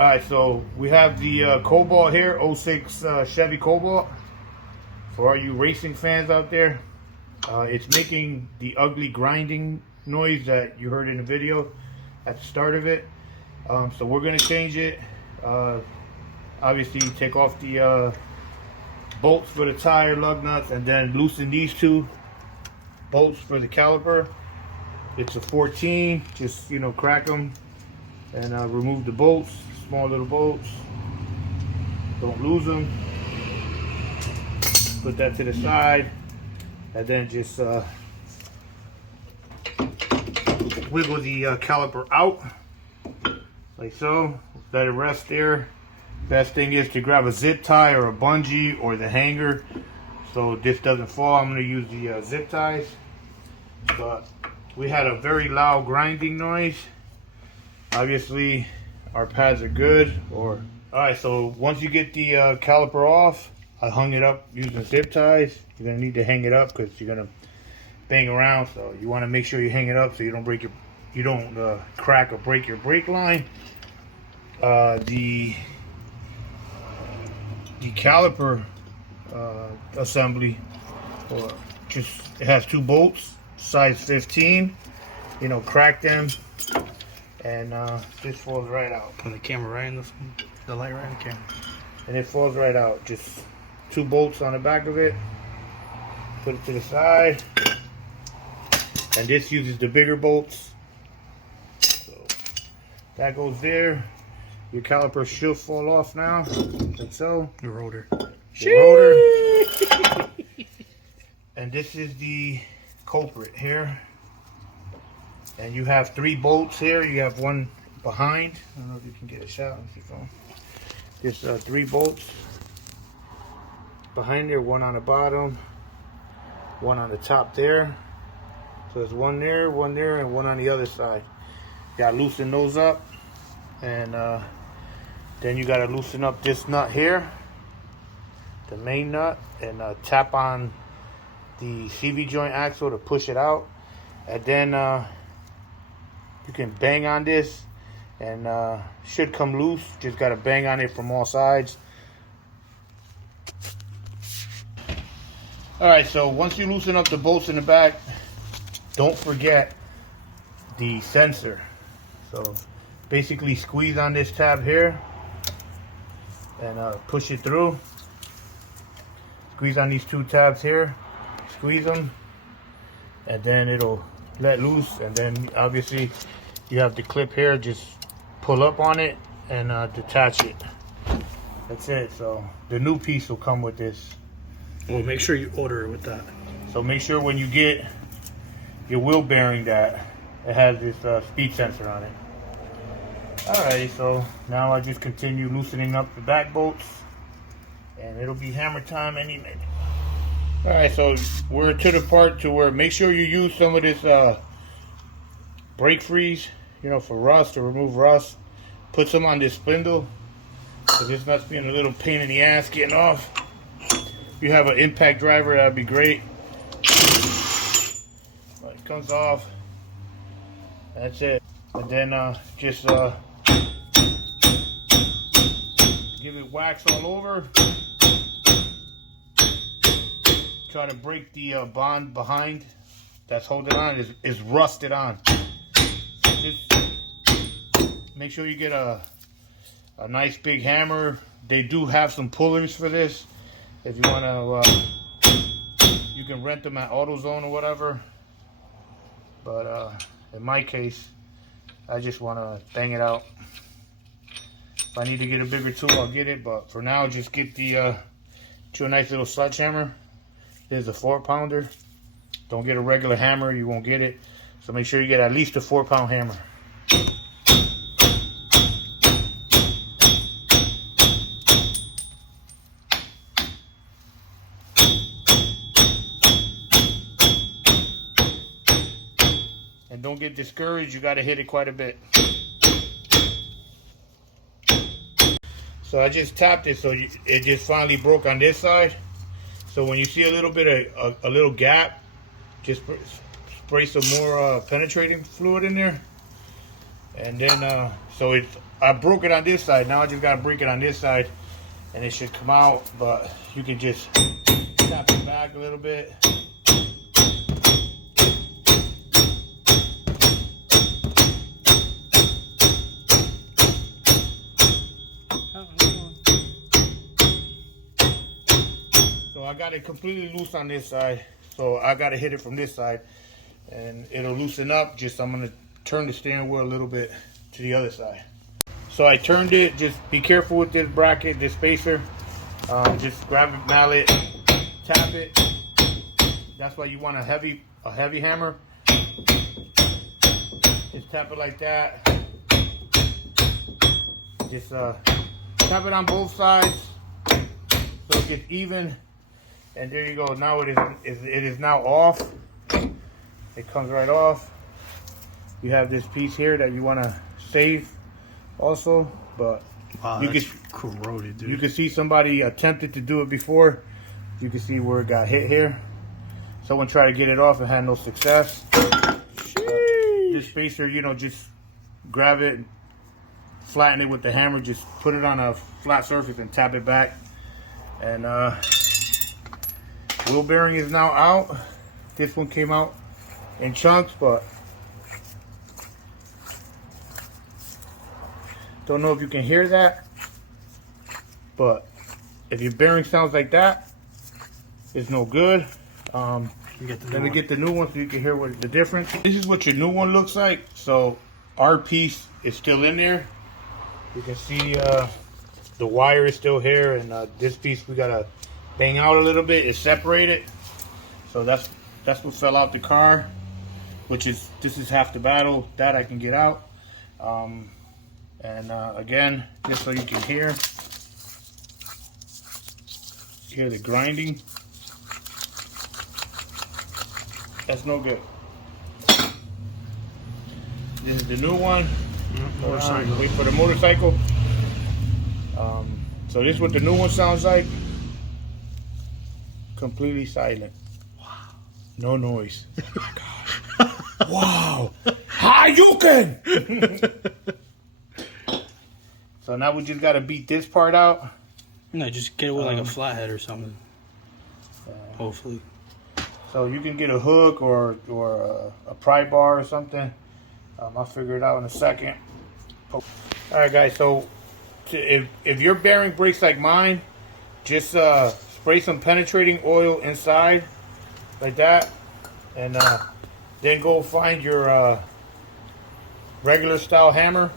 Alright, so we have the Cobalt here, '06 Chevy Cobalt. For all you racing fans out there, it's making the ugly grinding noise that you heard in the video at the start of it. So we're going to change it. Obviously, take off the bolts for the tire lug nuts and then loosen these two bolts for the caliper. It's a 14, just crack them and remove the bolts, small little bolts, don't lose them. Put that to the side and then just wiggle the caliper out like so. Let it rest there. Best thing is to grab a zip tie or a bungee or the hanger so this doesn't fall. I'm going to use the zip ties, but we had a very loud grinding noise. Obviously our pads are good. Alright, so once you get the caliper off, I hung it up using zip ties. You're going to need to hang it up because you're going to bang around, so you want to make sure you hang it up so you don't break crack or break your brake line. The caliper assembly, it has two bolts, size 15. Crack them, and this falls right out. Put the camera right in the light right in the camera, and it falls right out. Just two bolts on the back of it. Put it to the side, and this uses the bigger bolts. So that goes there. Your caliper should fall off now, like so. the rotor. The rotor. And this is the culprit here. And you have three bolts here. You have one behind. I don't know if you can get a shot on your phone. There's three bolts behind there. One on the bottom, one on the top there. So there's one there, and one on the other side. You gotta loosen those up, and then you gotta loosen up this nut here, the main nut, and tap on the CV joint axle to push it out. And then you can bang on this, and should come loose. Just gotta bang on it from all sides. Alright, so once you loosen up the bolts in the back, don't forget the sensor. So basically squeeze on this tab here and push it through. Squeeze on these two tabs here, squeeze them, and then it'll let loose. And then obviously you have the clip here, just pull up on it and detach it. That's it. So the new piece will come with this. Well, make sure you order it with that. So make sure when you get your wheel bearing that it has this speed sensor on it. Alright, so now I just continue loosening up the back bolts, and it'll be hammer time any minute. Alright, so we're to the part to where make sure you use some of this brake freeze, for rust, to remove rust. Put some on this spindle, because this nut's being a little pain in the ass getting off. If you have an impact driver, that'd be great. But it comes off. That's it. And then just give it wax all over. Try to break the bond behind that's holding on. Is rusted on. So just make sure you get a nice big hammer. They do have some pullers for this. If you want to, you can rent them at AutoZone or whatever. But in my case, I just want to bang it out. If I need to get a bigger tool, I'll get it. But for now, just get to a nice little sledgehammer. There's a 4-pounder. Don't get a regular hammer, you won't get it. So make sure you get at least a 4-pound hammer. And don't get discouraged, you got to hit it quite a bit. So I just tapped it, so it just finally broke on this side. So when you see a little bit of a little gap, just spray some more penetrating fluid in there. And then, so it's I broke it on this side. Now I just gotta break it on this side, and it should come out. But you can just tap it back a little bit. So I got it completely loose on this side. So I gotta hit it from this side, and it'll loosen up. I'm gonna turn the steering wheel a little bit to the other side. So I turned it. Just be careful with this bracket, this spacer. Just grab a mallet, tap it. That's why you want a heavy hammer. Just tap it like that. Just tap it on both sides so it gets even. And there you go. Now it is now off. It comes right off. You have this piece here that you want to save also, but wow, that's corroded, dude. You can see somebody attempted to do it before. You can see where it got hit here. Someone tried to get it off and had no success. This spacer, you know, just grab it, flatten it with the hammer, just put it on a flat surface and tap it back. And wheel bearing is now out. This one came out in chunks, but don't know if you can hear that. But if your bearing sounds like that, it's no good. Let me get the new one so you can hear what the difference. This is what your new one looks like. So our piece is still in there. You can see the wire is still here, and this piece we gotta bang out a little bit. It's separated. So that's what fell out the car, which is, this is half the battle. That I can get out. Again, just so you can hear the grinding. That's no good. This is the new one. Motorcycle. Wait for the motorcycle. So this is what the new one sounds like. Completely silent. Wow. No noise. Oh my gosh. Wow. How you can? So now we just gotta beat this part out. No, just get it with like a flathead or something. Hopefully. So you can get a hook or a pry bar or something. I'll figure it out in a second. All right, guys. So if your bearing breaks like mine, just spray some penetrating oil inside, like that, and then go find your regular style hammer.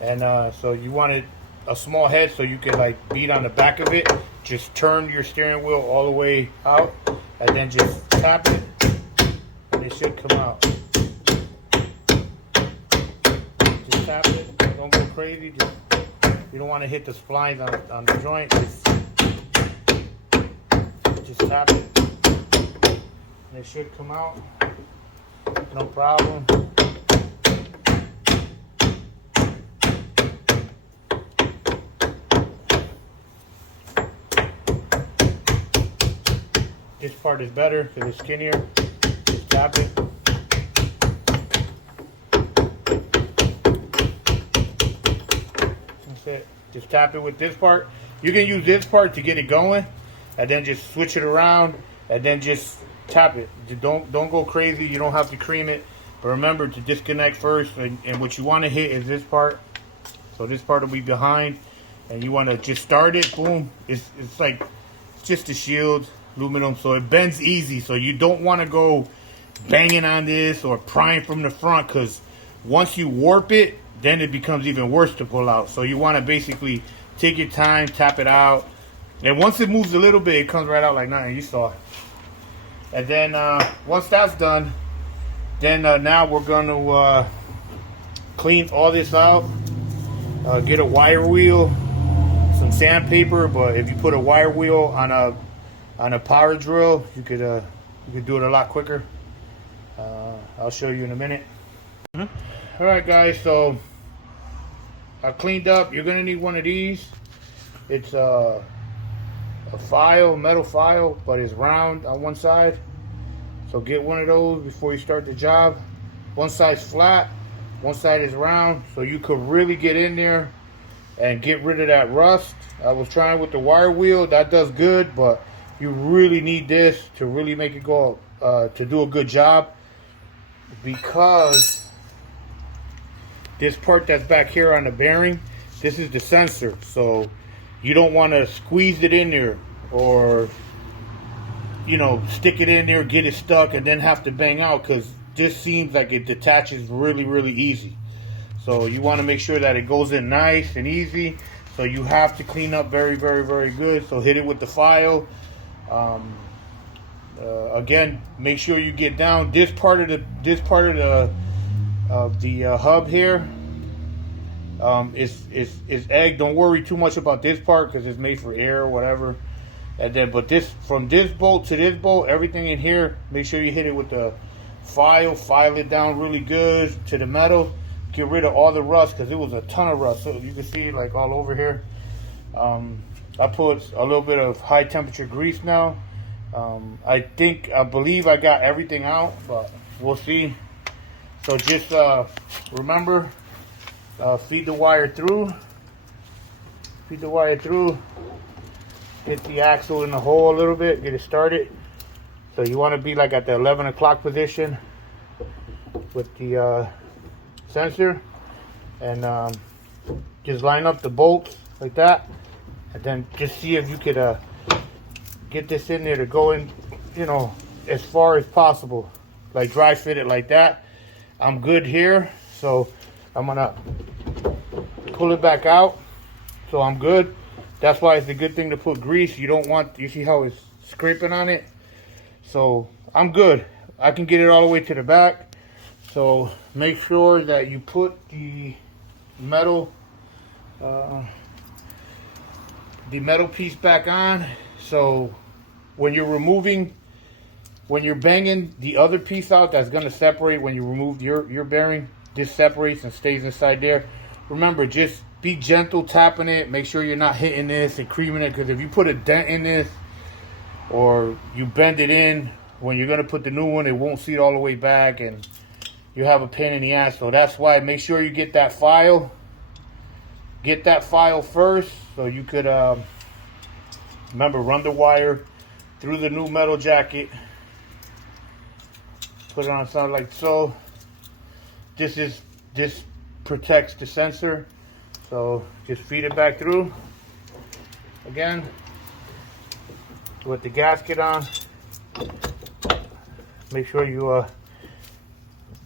And so you want a small head so you can like beat on the back of it. Just turn your steering wheel all the way out, and then just tap it, and it should come out. Just tap it. Don't go crazy. You don't want to hit the splines on the joint. Just tap it, and it should come out. No problem. This part is better because it's skinnier. Just tap it. That's it. Just tap it with this part. You can use this part to get it going, and then just switch it around, and then just tap it. Don't go crazy. You don't have to cream it, but remember to disconnect first. And what you want to hit is this part. So this part will be behind, and you want to just start it. Boom. It's like just a shield. Aluminum, so it bends easy. So you don't want to go banging on this or prying from the front, because once you warp it, then it becomes even worse to pull out. So you want to basically take your time, tap it out, and once it moves a little bit, it comes right out like nothing. You saw it. And then once that's done, then now we're going to clean all this out. Get a wire wheel, some sandpaper. But if you put a wire wheel on a power drill, you could do it a lot quicker. I'll show you in a minute. Alright guys, so I cleaned up. You're gonna need one of these. It's a file, metal file, but it's round on one side. So get one of those before you start the job. One side's flat, One side is round, so you could really get in there and get rid of that rust. I was trying with the wire wheel. That does good, but you really need this to really make it go, to do a good job, because this part that's back here on the bearing, this is the sensor. So you don't want to squeeze it in there, or, you know, stick it in there, get it stuck, and then have to bang out, because this seems like it detaches really, really easy. So you want to make sure that it goes in nice and easy. So you have to clean up very, very, very good. So hit it with the file. Again, make sure you get down. This part of the hub here is egg. Don't worry too much about this part, because it's made for air or whatever. And then, but this, from this bolt to this bolt, everything in here, make sure you hit it with the file it down really good to the metal. Get rid of all the rust, because it was a ton of rust. So you can see like all over here. I put a little bit of high temperature grease now. I believe I got everything out, but we'll see. So just remember, feed the wire through. Feed the wire through. Get the axle in the hole a little bit. Get it started. So you want to be like at the 11 o'clock position with the sensor, and just line up the bolts like that, and then just see if you could get this in there to go in, you know, as far as possible, like dry fit it like that. I'm good here, so I'm gonna pull it back out, so I'm good. That's why it's a good thing to put grease. You don't want, you see how it's scraping on it? So I'm good. I can get it all the way to the back. So make sure that you put the metal piece back on. So when you're banging the other piece out, that's gonna separate when you remove your bearing. This separates and stays inside there. Remember, just be gentle tapping it. Make sure you're not hitting this and creaming it, because if you put a dent in this, or you bend it in, when you're going to put the new one, it won't seat all the way back, and you have a pain in the ass. So that's why make sure you get that file. Get that file first, so you could, remember, run the wire through the new metal jacket. Put it on something like so. This protects the sensor. So just feed it back through. Again, with the gasket on. Make sure you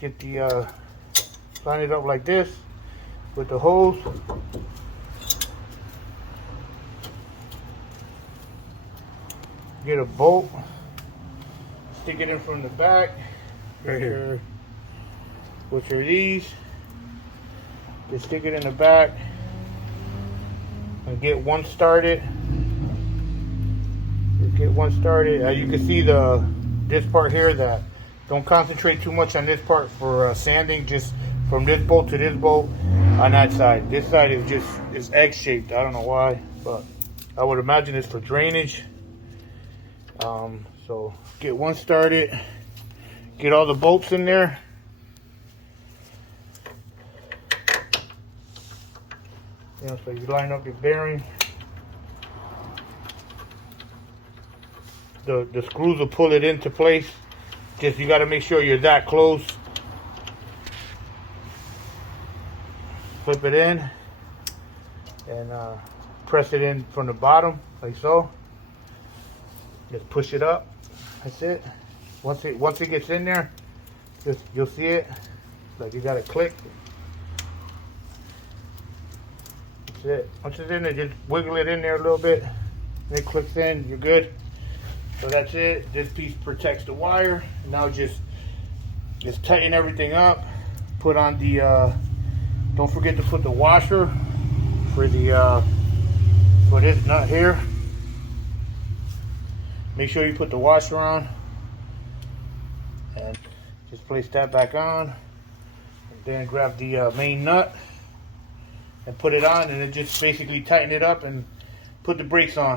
get the line it up like this with the hose. Get a bolt, stick it in from the back, right here, which are these. Just stick it in the back and get one started. Get one started. You can see this part here. That don't concentrate too much on this part for sanding. Just from this bolt to this bolt on that side. This side is egg shaped. I don't know why, but I would imagine it's for drainage. So get one started. Get all the bolts in there. You know, so you line up your bearing. The screws will pull it into place. Just you got to make sure you're that close. Flip it in and press it in from the bottom like so. Just push it up. That's it. Once it gets in there, you'll see it. Like you got to click. That's it. Once it's in there, just wiggle it in there a little bit. And it clicks in. You're good. So that's it. This piece protects the wire. Now just tighten everything up. Put on the. Don't forget to put the washer for this nut here. Make sure you put the washer on, and just place that back on. And then grab the main nut and put it on, and it just basically tighten it up and put the brakes on.